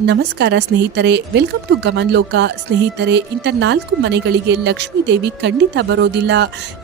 ನಮಸ್ಕಾರ ಸ್ನೇಹಿತರೆ welcome to ಗಮನ್ ಲೋಕ. ಸ್ನೇಹಿತರೆ, ಇಂಥ ನಾಲ್ಕು ಮನೆಗಳಿಗೆ ಲಕ್ಷ್ಮೀ ದೇವಿ ಖಂಡಿತ ಬರೋದಿಲ್ಲ.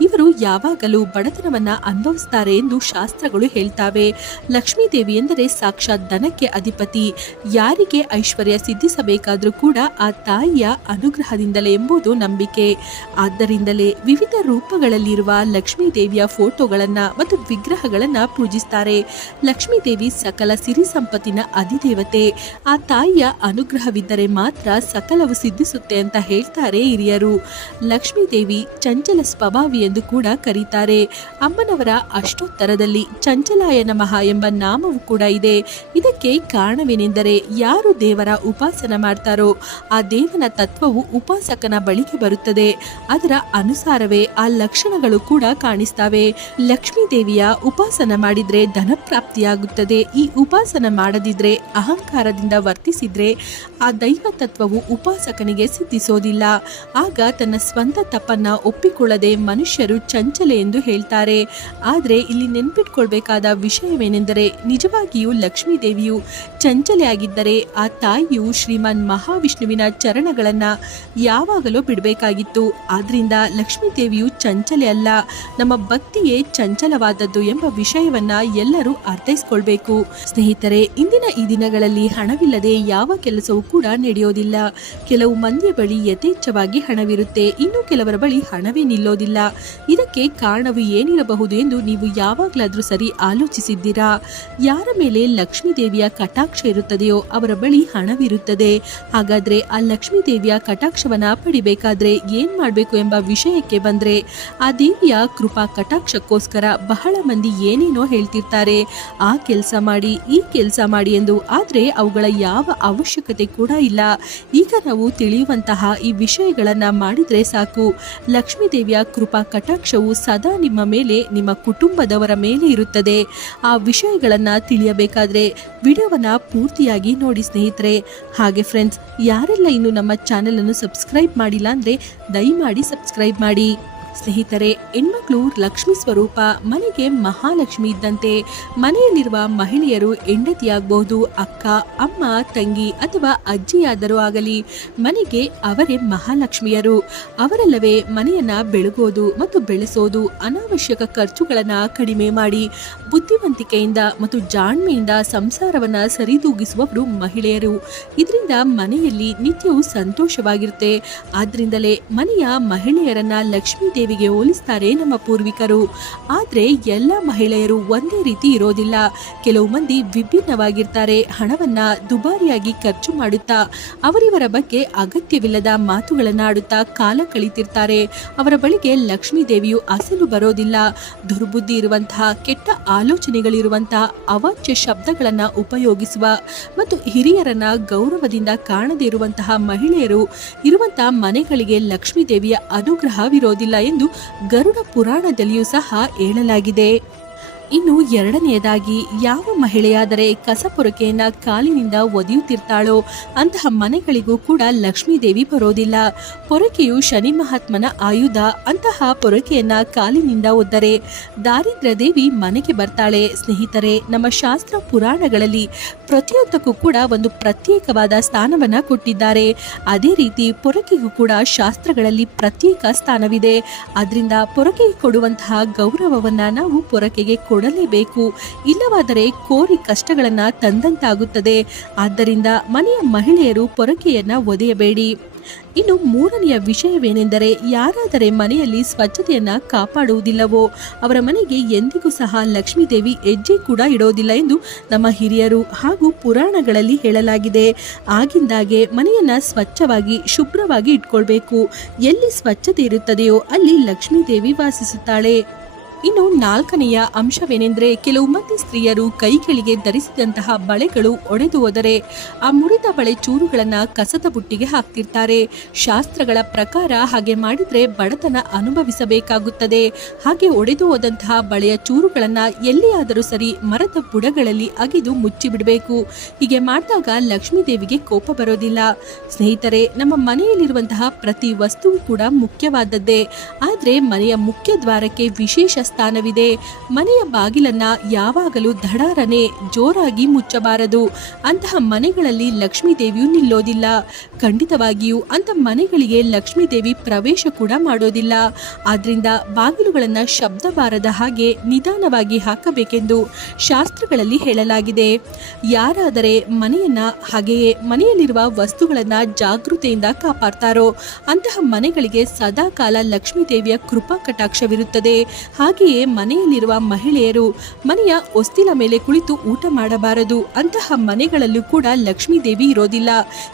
ಇವರು ಯಾವಾಗಲೂ ಬಡತನವನ್ನ ಅನುಭವಿಸ್ತಾರೆ ಎಂದು ಶಾಸ್ತ್ರಗಳು ಹೇಳ್ತಾವೆ. ಲಕ್ಷ್ಮೀ ದೇವಿ ಎಂದರೆ ಸಾಕ್ಷಾತ್ ಧನಕ್ಕೆ ಅಧಿಪತಿ. ಯಾರಿಗೆ ಐಶ್ವರ್ಯ ಸಿದ್ಧಿಸಬೇಕಾದರೂ ಕೂಡ ಆ ತಾಯಿಯ ಅನುಗ್ರಹದಿಂದಲೇ ಎಂಬುದು ನಂಬಿಕೆ. ಆದ್ದರಿಂದಲೇ ವಿವಿಧ ರೂಪಗಳಲ್ಲಿರುವ ಲಕ್ಷ್ಮೀ ದೇವಿಯ ಫೋಟೋಗಳನ್ನ ಮತ್ತು ವಿಗ್ರಹಗಳನ್ನ ಪೂಜಿಸ್ತಾರೆ. ಲಕ್ಷ್ಮೀ ದೇವಿ ಸಕಲ ಸಿರಿ ಸಂಪತ್ತಿನ ಅಧಿದೇವತೆ. ಆ ತಾಯಿಯ ಅನುಗ್ರಹವಿದ್ದರೆ ಮಾತ್ರ ಸಕಲವು ಸಿದ್ಧಿಸುತ್ತೆ ಅಂತ ಹೇಳ್ತಾರೆ ಹಿರಿಯರು. ಲಕ್ಷ್ಮೀದೇವಿ ಚಂಚಲ ಸ್ವಭಾವಿ ಎಂದು ಕೂಡ ಕರೀತಾರೆ. ಅಮ್ಮನವರ ಅಷ್ಟೋತ್ತರದಲ್ಲಿ ಚಂಚಲಾಯ ನಮಃ ಎಂಬ ನಾಮವು ಕೂಡ ಇದೆ. ಇದಕ್ಕೆ ಕಾರಣವೇನೆಂದರೆ ಯಾರು ದೇವರ ಉಪಾಸನ ಮಾಡ್ತಾರೋ ಆ ದೇವನ ತತ್ವವು ಉಪಾಸಕನ ಬಳಿಗೆ ಬರುತ್ತದೆ. ಅದರ ಅನುಸಾರವೇ ಆ ಲಕ್ಷಣಗಳು ಕೂಡ ಕಾಣಿಸ್ತವೆ. ಲಕ್ಷ್ಮೀ ದೇವಿಯ ಉಪಾಸನ ಮಾಡಿದ್ರೆ ಧನಪ್ರಾಪ್ತಿಯಾಗುತ್ತದೆ. ಈ ಉಪಾಸನ ಮಾಡದಿದ್ರೆ ಅಹಂಕಾರದಿಂದ ವರ್ತಿಸಿದ್ರೆ ಆ ದೈವ ತತ್ವವು ಉಪಾಸಕನಿಗೆ ಸಿದ್ಧಿಸೋದಿಲ್ಲ. ಆಗ ತನ್ನ ಸ್ವಂತ ತಪ್ಪನ್ನ ಒಪ್ಪಿಕೊಳ್ಳದೆ ಮನುಷ್ಯರು ಚಂಚಲೆ ಎಂದು ಹೇಳ್ತಾರೆ. ಆದರೆ ಇಲ್ಲಿ ನೆನ್ಪಿಟ್ಕೊಳ್ಬೇಕಾದ ವಿಷಯವೇನೆಂದರೆ ನಿಜವಾಗಿಯೂ ಲಕ್ಷ್ಮೀ ದೇವಿಯು ಚಂಚಲೆಯಾಗಿದ್ದರೆ ಆ ತಾಯಿಯು ಶ್ರೀಮಾನ್ ಮಹಾವಿಷ್ಣುವಿನ ಚರಣಗಳನ್ನ ಯಾವಾಗಲೂ ಬಿಡಬೇಕಾಗಿತ್ತು. ಆದ್ದರಿಂದ ಲಕ್ಷ್ಮೀ ದೇವಿಯು ಚಂಚಲೆ ಅಲ್ಲ, ನಮ್ಮ ಭಕ್ತಿಯೇ ಚಂಚಲವಾದದ್ದು ಎಂಬ ವಿಷಯವನ್ನ ಎಲ್ಲರೂ ಅರ್ಥೈಸ್ಕೊಳ್ಬೇಕು. ಸ್ನೇಹಿತರೆ, ಇಂದಿನ ಈ ದಿನಗಳಲ್ಲಿ ಹಣವಿಲ್ಲದೆ ಯಾವ ಕೆಲಸವೂ ಕೂಡ ನಡೆಯೋದಿಲ್ಲ. ಕೆಲವು ಮಂದಿಯ ಬಳಿ ಯಥೇಚ್ಛವಾಗಿ ಹಣವಿರುತ್ತೆ. ಇನ್ನು ಕೆಲವರ ಬಳಿ ಹಣವೇ ನಿಲ್ಲೋದಿಲ್ಲ. ಇದಕ್ಕೆ ಕಾರಣವು ಏನಿರಬಹುದು ಎಂದು ನೀವು ಯಾವಾಗಲಾದರೂ ಸರಿ ಆಲೋಚಿಸಿದ್ದೀರಾ? ಯಾರ ಮೇಲೆ ಲಕ್ಷ್ಮೀ ದೇವಿಯ ಕಟಾಕ್ಷ ಇರುತ್ತದೆಯೋ ಅವರ ಬಳಿ ಹಣವಿರುತ್ತದೆ. ಹಾಗಾದ್ರೆ ಆ ಲಕ್ಷ್ಮೀ ದೇವಿಯ ಕಟಾಕ್ಷವನ್ನ ಪಡಿಬೇಕಾದ್ರೆ ಏನ್ ಮಾಡಬೇಕು ಎಂಬ ವಿಷಯಕ್ಕೆ ಬಂದ್ರೆ ಆ ದೇವಿಯ ಕೃಪಾ ಕಟಾಕ್ಷಕ್ಕೋಸ್ಕರ ಬಹಳ ಮಂದಿ ಏನೇನೋ ಹೇಳ್ತಿರ್ತಾರೆ. ಆ ಕೆಲಸ ಮಾಡಿ, ಈ ಕೆಲಸ ಮಾಡಿ ಎಂದು. ಆದ್ರೆ ಅವುಗಳ ಯಾವ ಅವಶ್ಯಕತೆ ಕೂಡ ಇಲ್ಲ. ಈಗ ನಾವು ತಿಳಿಯುವಂತಹ ಈ ವಿಷಯಗಳನ್ನ ಮಾಡಿದ್ರೆ ಸಾಕು. ಲಕ್ಷ್ಮೀದೇವಿಯ ಕೃಪಾ ಕಟಾಕ್ಷವು ಸದಾ ನಿಮ್ಮ ಮೇಲೆ, ನಿಮ್ಮ ಕುಟುಂಬದವರ ಮೇಲೆ ಇರುತ್ತದೆ. ಆ ವಿಷಯಗಳನ್ನ ತಿಳಿಯಬೇಕಾದ್ರೆ ವಿಡಿಯೋವನ್ನ ಪೂರ್ತಿಯಾಗಿ ನೋಡಿ ಸ್ನೇಹಿತರೆ. ಹಾಗೆ ಫ್ರೆಂಡ್ಸ್ ಯಾರೆಲ್ಲ ಇನ್ನು ನಮ್ಮ ಚಾನೆಲ್ ಅನ್ನು ಸಬ್ಸ್ಕ್ರೈಬ್ ಮಾಡಿಲ್ಲ ಅಂದ್ರೆ ದಯಮಾಡಿ ಸಬ್ಸ್ಕ್ರೈಬ್ ಮಾಡಿ. ಸ್ನೇಹಿತರೆ, ಹೆಣ್ಮಕ್ಳು ಲಕ್ಷ್ಮಿ ಸ್ವರೂಪ ಮನೆಗೆ ಮಹಾಲಕ್ಷ್ಮಿ ಇದ್ದಂತೆ ಮನೆಯಲ್ಲಿರುವ ಮಹಿಳೆಯರು ಹೆಂಡತಿಯಾಗಬಹುದು, ಅಕ್ಕ, ಅಮ್ಮ, ತಂಗಿ ಅಥವಾ ಅಜ್ಜಿಯಾದರೂ ಆಗಲಿ, ಮನೆಗೆ ಅವರೇ ಮಹಾಲಕ್ಷ್ಮಿಯರು. ಅವರಲ್ಲವೇ ಮನೆಯನ್ನ ಬೆಳಗೋದು ಮತ್ತು ಬೆಳೆಸೋದು ಅನಾವಶ್ಯಕ ಖರ್ಚುಗಳನ್ನ ಕಡಿಮೆ ಮಾಡಿ, ಬುದ್ಧಿವಂತಿಕೆಯಿಂದ ಮತ್ತು ಜಾಣ್ಮೆಯಿಂದ ಸಂಸಾರವನ್ನ ಸರಿದೂಗಿಸುವವರು ಮಹಿಳೆಯರು. ಇದರಿಂದ ಮನೆಯಲ್ಲಿ ನಿತ್ಯವೂ ಸಂತೋಷವಾಗಿರುತ್ತೆ. ಆದ್ರಿಂದಲೇ ಮನೆಯ ಮಹಿಳೆಯರನ್ನ ಲಕ್ಷ್ಮೀ ದೇವಿಗೆ ಹೋಲಿಸ್ತಾರೆ ನಮ್ಮ ಪೂರ್ವಿಕರು. ಆದರೆ ಎಲ್ಲ ಮಹಿಳೆಯರು ಒಂದೇ ರೀತಿ ಇರೋದಿಲ್ಲ. ಕೆಲವು ಮಂದಿ ವಿಭಿನ್ನವಾಗಿರ್ತಾರೆ. ಹಣವನ್ನ ದುಬಾರಿಯಾಗಿ ಖರ್ಚು ಮಾಡುತ್ತಾ, ಅವರಿವರ ಬಗ್ಗೆ ಅಗತ್ಯವಿಲ್ಲದ ಮಾತುಗಳನ್ನ ಆಡುತ್ತಾ ಕಾಲ ಕಳೀತಿರ್ತಾರೆ. ಅವರ ಬಳಿಗೆ ಲಕ್ಷ್ಮೀ ದೇವಿಯು ಅಸಲು ಬರೋದಿಲ್ಲ. ದುರ್ಬುದ್ಧಿ ಇರುವಂತಹ, ಕೆಟ್ಟ ಆಲೋಚನೆಗಳಿರುವಂತಹ ಅವಾಚ್ಯ ಶಬ್ದಗಳನ್ನ ಉಪಯೋಗಿಸುವ ಮತ್ತು ಹಿರಿಯರನ್ನ ಗೌರವದಿಂದ ಕಾಣದೇ ಇರುವಂತಹ ಮಹಿಳೆಯರು ಇರುವಂತಹ ಮನೆಗಳಿಗೆ ಲಕ್ಷ್ಮೀ ದೇವಿಯ ಅನುಗ್ರಹವಿರೋದಿಲ್ಲ ಎಂದು ಗರುಡ ಪುರಾಣದಲ್ಲಿಯೂ ಸಹ ಹೇಳಲಾಗಿದೆ. ಇನ್ನು ಎರಡನೆಯದಾಗಿ, ಯಾವ ಮಹಿಳೆಯಾದರೆ ಕಸಪೊರಕೆಯನ್ನ ಕಾಲಿನಿಂದ ಒದೆಯುತ್ತಿರ್ತಾಳೋ, ಅಂತಹ ಮನೆಗಳಿಗೂ ಕೂಡ ಲಕ್ಷ್ಮೀದೇವಿ ಬರೋದಿಲ್ಲ. ಪೊರಕೆಯು ಶನಿ ಮಹಾತ್ಮನ ಆಯುಧ, ಅಂತಹ ಪೊರಕೆಯನ್ನ ಕಾಲಿನಿಂದ ಒದ್ದರೆ ದಾರಿದ್ರ ದೇವಿ ಮನೆಗೆ ಬರ್ತಾಳೆ. ಸ್ನೇಹಿತರೆ, ನಮ್ಮ ಶಾಸ್ತ್ರ ಪುರಾಣಗಳಲ್ಲಿ ಪ್ರತಿಯೊಂದಕ್ಕೂ ಕೂಡ ಒಂದು ಪ್ರತ್ಯೇಕವಾದ ಸ್ಥಾನವನ್ನ ಕೊಟ್ಟಿದ್ದಾರೆ. ಅದೇ ರೀತಿ ಪೊರಕೆಗೂ ಕೂಡ ಶಾಸ್ತ್ರಗಳಲ್ಲಿ ಪ್ರತ್ಯೇಕ ಸ್ಥಾನವಿದೆ. ಅದರಿಂದ ಪೊರಕೆಗೆ ಕೊಡುವಂತಹ ಗೌರವವನ್ನ ನಾವು ಪೊರಕೆಗೆ ಕೊಡಲೇಬೇಕು. ಇಲ್ಲವಾದರೆ ಕೋರಿ ಕಷ್ಟಗಳನ್ನು ತಂದಂತಾಗುತ್ತದೆ. ಆದ್ದರಿಂದ ಮನೆಯ ಮಹಿಳೆಯರು ಪೊರಕೆಯನ್ನ ಒದೆಯಬೇಡಿ. ಇನ್ನು ಮೂರನೆಯ ವಿಷಯವೇನೆಂದರೆ ಯಾರಾದರೆ ಮನೆಯಲ್ಲಿ ಸ್ವಚ್ಛತೆಯನ್ನ ಕಾಪಾಡುವುದಿಲ್ಲವೋ ಅವರ ಮನೆಗೆ ಎಂದಿಗೂ ಸಹ ಲಕ್ಷ್ಮೀದೇವಿ ಹೆಜ್ಜೆ ಕೂಡ ಇಡೋದಿಲ್ಲ ಎಂದು ನಮ್ಮ ಹಿರಿಯರು ಹಾಗೂ ಪುರಾಣಗಳಲ್ಲಿ ಹೇಳಲಾಗಿದೆ. ಆಗಿಂದಾಗೆ ಮನೆಯನ್ನ ಸ್ವಚ್ಛವಾಗಿ, ಶುಭ್ರವಾಗಿ ಇಟ್ಕೊಳ್ಬೇಕು. ಎಲ್ಲಿ ಸ್ವಚ್ಛತೆ ಇರುತ್ತದೆಯೋ ಅಲ್ಲಿ ಲಕ್ಷ್ಮೀದೇವಿ ವಾಸಿಸುತ್ತಾಳೆ. ಇನ್ನು ನಾಲ್ಕನೆಯ ಅಂಶವೇನೆಂದರೆ ಕೆಲವು ಮಂದಿ ಸ್ತ್ರೀಯರು ಕೈಗಳಿಗೆ ಧರಿಸಿದಂತಹ ಬಳೆಗಳು ಒಡೆದು ಹೋದರೆ ಆ ಮುರಿದ ಬಳೆ ಚೂರುಗಳನ್ನು ಕಸದ ಬುಟ್ಟಿಗೆ ಹಾಕ್ತಿರ್ತಾರೆ. ಶಾಸ್ತ್ರಗಳ ಪ್ರಕಾರ ಹಾಗೆ ಮಾಡಿದರೆ ಬಡತನ ಅನುಭವಿಸಬೇಕಾಗುತ್ತದೆ. ಹಾಗೆ ಒಡೆದು ಹೋದಂತಹ ಬಳೆಯ ಚೂರುಗಳನ್ನು ಎಲ್ಲಿಯಾದರೂ ಸರಿ ಮರದ ಬುಡಗಳಲ್ಲಿ ಅಗಿದು ಮುಚ್ಚಿಬಿಡಬೇಕು. ಹೀಗೆ ಮಾಡಿದಾಗ ಲಕ್ಷ್ಮೀದೇವಿಗೆ ಕೋಪ ಬರೋದಿಲ್ಲ. ಸ್ನೇಹಿತರೆ, ನಮ್ಮ ಮನೆಯಲ್ಲಿರುವಂತಹ ಪ್ರತಿ ವಸ್ತುವು ಕೂಡ ಮುಖ್ಯವಾದದ್ದೇ. ಆದರೆ ಮನೆಯ ಮುಖ್ಯ ದ್ವಾರಕ್ಕೆ ವಿಶೇಷ ಸ್ಥಾನವಿದೆ. ಮನೆಯ ಬಾಗಿಲನ್ನ ಯಾವಾಗಲೂ ಧಡಾರನೆ, ಜೋರಾಗಿ ಮುಚ್ಚಬಾರದು. ಅಂತಹ ಮನೆಗಳಲ್ಲಿ ಲಕ್ಷ್ಮೀ ದೇವಿಯು ನಿಲ್ಲೋದಿಲ್ಲ. ಖಂಡಿತವಾಗಿಯೂ ಅಂತ ಮನೆಗಳಿಗೆ ಲಕ್ಷ್ಮೀ ದೇವಿ ಪ್ರವೇಶ ಕೂಡ ಮಾಡೋದಿಲ್ಲ. ಆದ್ರಿಂದ ಬಾಗಿಲುಗಳನ್ನು ಶಬ್ದ ಬಾರದ ಹಾಗೆ ನಿಧಾನವಾಗಿ ಹಾಕಬೇಕೆಂದು ಶಾಸ್ತ್ರಗಳಲ್ಲಿ ಹೇಳಲಾಗಿದೆ. ಯಾರಾದರೆ ಮನೆಯನ್ನ ಹಾಗೆಯೇ ಮನೆಯಲ್ಲಿರುವ ವಸ್ತುಗಳನ್ನ ಜಾಗೃತೆಯಿಂದ ಕಾಪಾಡ್ತಾರೋ, ಅಂತಹ ಮನೆಗಳಿಗೆ ಸದಾಕಾಲ ಲಕ್ಷ್ಮೀ ದೇವಿಯ ಕೃಪಾ ಕಟಾಕ್ಷವಿರುತ್ತದೆ. ಹಾಗೆಯೇ ಮನೆಯಲ್ಲಿರುವ ಮಹಿಳೆಯರು ಮನೆಯ ಹೊಸ್ತಿಲ ಮೇಲೆ ಕುಳಿತು ಊಟ ಮಾಡಬಾರದು. ಅಂತಹ ಮನೆಗಳಲ್ಲೂ ಕೂಡ ಲಕ್ಷ್ಮೀ ದೇವಿ ಇರೋದಿಲ್ಲ.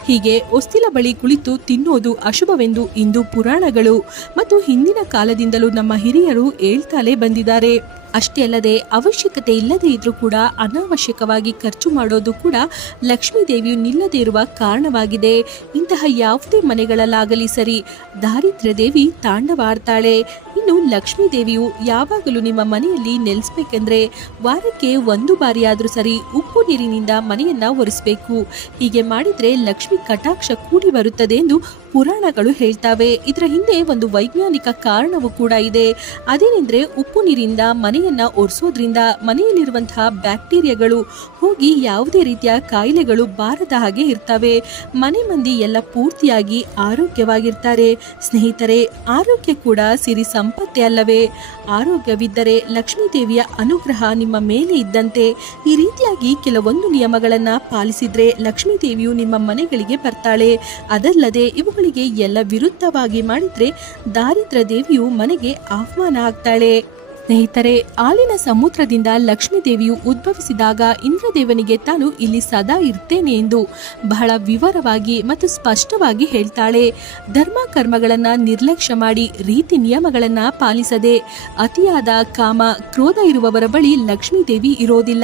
ಹೀಗೆ ಹೊಸ್ತಿಲ ಬಳಿ ಕುಳಿತು ತಿನ್ನೋದು ಅಶುಭವೆಂದು ಇಂದು ಪುರಾಣಗಳು. ಮತ್ತು ಹಿಂದಿನ ಕಾಲದಿಂದಲೂ ನಮ್ಮ ಹಿರಿಯರು ಹೇಳ್ತಾಲೇ ಬಂದಿದ್ದಾರೆ. ಅಷ್ಟೇ ಅಲ್ಲದೆ ಅವಶ್ಯಕತೆ ಇಲ್ಲದೆ ಇದ್ರೂ ಕೂಡ ಅನಾವಶ್ಯಕವಾಗಿ ಖರ್ಚು ಮಾಡೋದು ಕೂಡ ಲಕ್ಷ್ಮೀ ದೇವಿಯು ನಿಲ್ಲದೇ ಇರುವ ಕಾರಣವಾಗಿದೆ. ಇಂತಹ ಯಾವುದೇ ಮನೆಗಳಲ್ಲಾಗಲಿ ಸರಿ ದಾರಿದ್ರ್ಯ ದೇವಿ ತಾಂಡವಾಡ್ತಾಳೆ ಇನ್ನು ಲಕ್ಷ್ಮೀ ದೇವಿಯು ಯಾವಾಗಲೂ ನಿಮ್ಮ ಮನೆಯಲ್ಲಿ ನೆಲೆಸಬೇಕೆಂದ್ರೆ ವಾರಕ್ಕೆ ಒಂದು ಬಾರಿಯಾದರೂ ಸರಿ ಉಪ್ಪು ನೀರಿನಿಂದ ಮನೆಯನ್ನ ಒರೆಸಬೇಕು. ಹೀಗೆ ಮಾಡಿದ್ರೆ ಲಕ್ಷ್ಮಿ ಕಟಾಕ್ಷ ಕೂಡಿ ಬರುತ್ತದೆ ಎಂದು ಪುರಾಣಗಳು ಹೇಳ್ತಾವೆ. ಇದರ ಹಿಂದೆ ಒಂದು ವೈಜ್ಞಾನಿಕ ಕಾರಣವೂ ಕೂಡ ಇದೆ. ಅದೇನೆಂದ್ರೆ ಉಪ್ಪು ನೀರಿಂದ ಮನೆಯನ್ನ ಒರೆಸೋದ್ರಿಂದ ಮನೆಯಲ್ಲಿರುವಂತಹ ಬ್ಯಾಕ್ಟೀರಿಯಾಗಳು ಹೋಗಿ ಯಾವುದೇ ರೀತಿಯ ಕಾಯಿಲೆಗಳು ಬಾರದ ಹಾಗೆ ಇರ್ತವೆ. ಮನೆ ಮಂದಿ ಎಲ್ಲ ಪೂರ್ತಿಯಾಗಿ ಆರೋಗ್ಯವಾಗಿರ್ತಾರೆ. ಸ್ನೇಹಿತರೆ, ಆರೋಗ್ಯ ಕೂಡ ಸಿರಿ ಸಂಪತ್ತೆ ಅಲ್ಲವೇ? ಆರೋಗ್ಯವಿದ್ದರೆ ಲಕ್ಷ್ಮೀ ದೇವಿಯ ಅನುಗ್ರಹ ನಿಮ್ಮ ಮೇಲೆ ಇದ್ದಂತೆ. ಈ ರೀತಿಯಾಗಿ ಕೆಲವೊಂದು ನಿಯಮಗಳನ್ನ ಪಾಲಿಸಿದ್ರೆ ಲಕ್ಷ್ಮೀ ದೇವಿಯು ನಿಮ್ಮ ಮನೆಗಳಿಗೆ ಬರ್ತಾಳೆ. ಅದಲ್ಲದೆ ಇವುಗಳಿಗೆ ಎಲ್ಲ ವಿರುದ್ಧವಾಗಿ ಮಾಡಿದ್ರೆ ದಾರಿದ್ರ ದೇವಿಯು ಮನೆಗೆ ಆಹ್ವಾನ ಆಗ್ತಾಳೆ. ಸ್ನೇಹಿತರೆ ಆಲಿನ ಸಮುದ್ರದಿಂದ ಲಕ್ಷ್ಮೀದೇವಿಯು ಉದ್ಭವಿಸಿದಾಗ ಇಂದ್ರದೇವನಿಗೆ ತಾನು ಇಲ್ಲಿ ಸದಾ ಇರ್ತೇನೆ ಎಂದು ಬಹಳ ವಿವರವಾಗಿ ಮತ್ತು ಸ್ಪಷ್ಟವಾಗಿ ಹೇಳ್ತಾಳೆ. ಧರ್ಮ ಕರ್ಮಗಳನ್ನು ನಿರ್ಲಕ್ಷ್ಯ ಮಾಡಿ ರೀತಿ ನಿಯಮಗಳನ್ನ ಪಾಲಿಸದೆ ಅತಿಯಾದ ಕಾಮ, ಕ್ರೋಧ ಇರುವವರ ಬಳಿ ಲಕ್ಷ್ಮೀದೇವಿ ಇರೋದಿಲ್ಲ.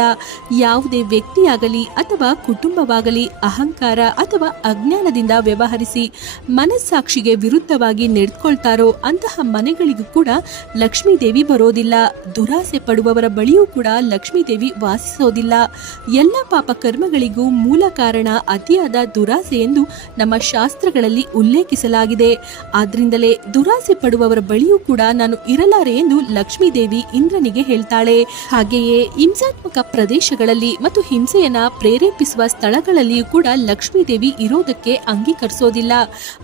ಯಾವುದೇ ವ್ಯಕ್ತಿಯಾಗಲಿ ಅಥವಾ ಕುಟುಂಬವಾಗಲಿ ಅಹಂಕಾರ ಅಥವಾ ಅಜ್ಞಾನದಿಂದ ವ್ಯವಹರಿಸಿ ಮನಸ್ಸಾಕ್ಷಿಗೆ ವಿರುದ್ಧವಾಗಿ ನಡೆದುಕೊಳ್ತಾರೋ ಅಂತಹ ಮನೆಗಳಿಗೂ ಕೂಡ ಲಕ್ಷ್ಮೀ ದೇವಿ ಬರೋದಿಲ್ಲ ದುರಾಸೆ ಪಡುವವರ ಬಳಿಯೂ ಕೂಡ ಲಕ್ಷ್ಮೀದೇವಿ ವಾಸಿಸೋದಿಲ್ಲ. ಎಲ್ಲ ಪಾಪ ಕರ್ಮಗಳಿಗೂ ಮೂಲ ಕಾರಣ ಅತಿಯಾದ ದುರಾಸೆ ಎಂದು ನಮ್ಮ ಶಾಸ್ತ್ರಗಳಲ್ಲಿ ಉಲ್ಲೇಖಿಸಲಾಗಿದೆ. ಆದ್ರಿಂದಲೇ ದುರಾಸೆ ಪಡುವವರ ಬಳಿಯೂ ಕೂಡ ನಾನು ಇರಲಾರೆ ಎಂದು ಲಕ್ಷ್ಮೀದೇವಿ ಇಂದ್ರನಿಗೆ ಹೇಳ್ತಾಳೆ. ಹಾಗೆಯೇ ಹಿಂಸಾತ್ಮಕ ಪ್ರದೇಶಗಳಲ್ಲಿ ಮತ್ತು ಹಿಂಸೆಯನ್ನ ಪ್ರೇರೇಪಿಸುವ ಸ್ಥಳಗಳಲ್ಲಿಯೂ ಕೂಡ ಲಕ್ಷ್ಮೀದೇವಿ ಇರೋದಕ್ಕೆ ಅಂಗೀಕರಿಸೋದಿಲ್ಲ.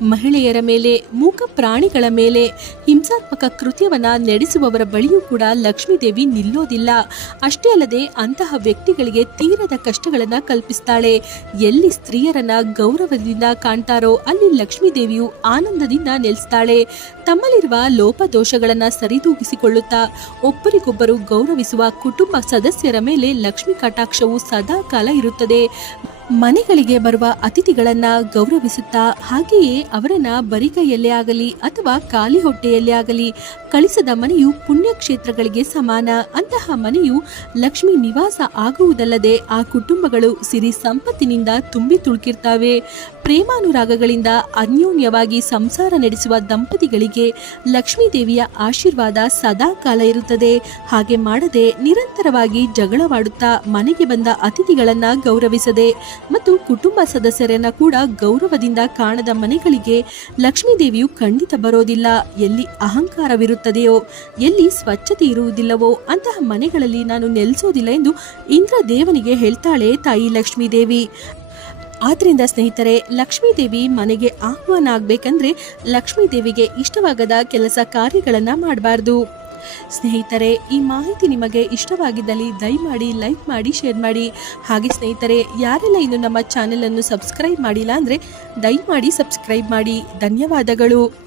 ಮಹಿಳೆಯರ ಮೇಲೆ, ಮೂಕ ಪ್ರಾಣಿಗಳ ಮೇಲೆ ಹಿಂಸಾತ್ಮಕ ಕೃತ್ಯವನ್ನ ನಡೆಸುವವರ ಬಳಿಯೂ ಲಕ್ಷ್ಮೀ ದೇವಿ ನಿಲ್ಲೋದಿಲ್ಲ. ಅಷ್ಟೇ ಅಲ್ಲದೆ ಅಂತಹ ವ್ಯಕ್ತಿಗಳಿಗೆ ತೀರದ ಕಷ್ಟಗಳನ್ನ ಕಲ್ಪಿಸ್ತಾಳೆ. ಎಲ್ಲಿ ಸ್ತ್ರೀಯರನ್ನ ಗೌರವದಿಂದ ಕಾಣ್ತಾರೋ ಅಲ್ಲಿ ಲಕ್ಷ್ಮೀದೇವಿಯು ಆನಂದದಿಂದ ನೆಲೆಸ್ತಾಳೆ. ತಮ್ಮಲ್ಲಿರುವ ಲೋಪದೋಷಗಳನ್ನ ಸರಿದೂಗಿಸಿಕೊಳ್ಳುತ್ತಾ ಒಬ್ಬರಿಗೊಬ್ಬರು ಗೌರವಿಸುವ ಕುಟುಂಬ ಸದಸ್ಯರ ಮೇಲೆ ಲಕ್ಷ್ಮೀ ಕಟಾಕ್ಷವು ಸದಾ ಕಾಲ ಇರುತ್ತದೆ. ಮನೆಗಳಿಗೆ ಬರುವ ಅತಿಥಿಗಳನ್ನ ಗೌರವಿಸುತ್ತಾ ಹಾಗೆಯೇ ಅವರನ್ನ ಬರಿಗೈಯಲ್ಲೇ ಆಗಲಿ ಅಥವಾ ಖಾಲಿ ಹೊಟ್ಟೆಯಲ್ಲೇ ಆಗಲಿ ಕಳಿಸದ ಮನೆಯು ಪುಣ್ಯಕ್ಷೇತ್ರಗಳಿಗೆ ಸಮಾನ. ಅಂತಹ ಮನೆಯು ಲಕ್ಷ್ಮಿ ನಿವಾಸ ಆಗುವುದಲ್ಲದೆ ಆ ಕುಟುಂಬಗಳು ಸಿರಿ ಸಂಪತ್ತಿನಿಂದ ತುಂಬಿ ತುಳುಕಿರ್ತವೆ. ಪ್ರೇಮಾನುರಾಗಗಳಿಂದ ಅನ್ಯೋನ್ಯವಾಗಿ ಸಂಸಾರ ನಡೆಸುವ ದಂಪತಿಗಳಿಗೆ ಲಕ್ಷ್ಮೀದೇವಿಯ ಆಶೀರ್ವಾದ ಸದಾ ಕಾಲ ಇರುತ್ತದೆ. ಹಾಗೆ ಮಾಡದೆ ನಿರಂತರವಾಗಿ ಜಗಳವಾಡುತ್ತಾ ಮನೆಗೆ ಬಂದ ಅತಿಥಿಗಳನ್ನ ಗೌರವಿಸದೆ ಮತ್ತು ಕುಟುಂಬ ಸದಸ್ಯರನ್ನ ಕೂಡ ಗೌರವದಿಂದ ಕಾಣದ ಮನೆಗಳಿಗೆ ಲಕ್ಷ್ಮೀದೇವಿಯು ಖಂಡಿತ ಬರೋದಿಲ್ಲ. ಎಲ್ಲಿ ಅಹಂಕಾರವಿರುತ್ತದೆಯೋ, ಎಲ್ಲಿ ಸ್ವಚ್ಛತೆ ಇರುವುದಿಲ್ಲವೋ ಅಂತಹ ಮನೆಗಳಲ್ಲಿ ನಾನು ನೆಲೆಸೋದಿಲ್ಲ ಎಂದು ಇಂದ್ರ ದೇವನಿಗೆ ಹೇಳ್ತಾಳೆ ತಾಯಿ ಲಕ್ಷ್ಮೀ ದೇವಿ ಆದ್ರಿಂದ ಸ್ನೇಹಿತರೆ, ಲಕ್ಷ್ಮೀದೇವಿ ಮನೆಗೆ ಆಹ್ವಾನ ಆಗ್ಬೇಕಂದ್ರೆ ಲಕ್ಷ್ಮೀದೇವಿಗೆ ಇಷ್ಟವಾಗದ ಕೆಲಸ ಕಾರ್ಯಗಳನ್ನ ಮಾಡಬಾರ್ದು. ಸ್ನೇಹಿತರೆ, ಈ ಮಾಹಿತಿ ನಿಮಗೆ ಇಷ್ಟವಾಗಿದ್ದಲ್ಲಿ ದಯಮಾಡಿ ಲೈಕ್ ಮಾಡಿ, ಶೇರ್ ಮಾಡಿ. ಹಾಗೆ ಸ್ನೇಹಿತರೆ, ಯಾರೆಲ್ಲ ಇನ್ನು ನಮ್ಮ ಚಾನೆಲ್ ಅನ್ನು ಸಬ್ಸ್ಕ್ರೈಬ್ ಮಾಡಿಲ್ಲ ಅಂದ್ರೆ ದಯಮಾಡಿ ಸಬ್ಸ್ಕ್ರೈಬ್ ಮಾಡಿ. ಧನ್ಯವಾದಗಳು.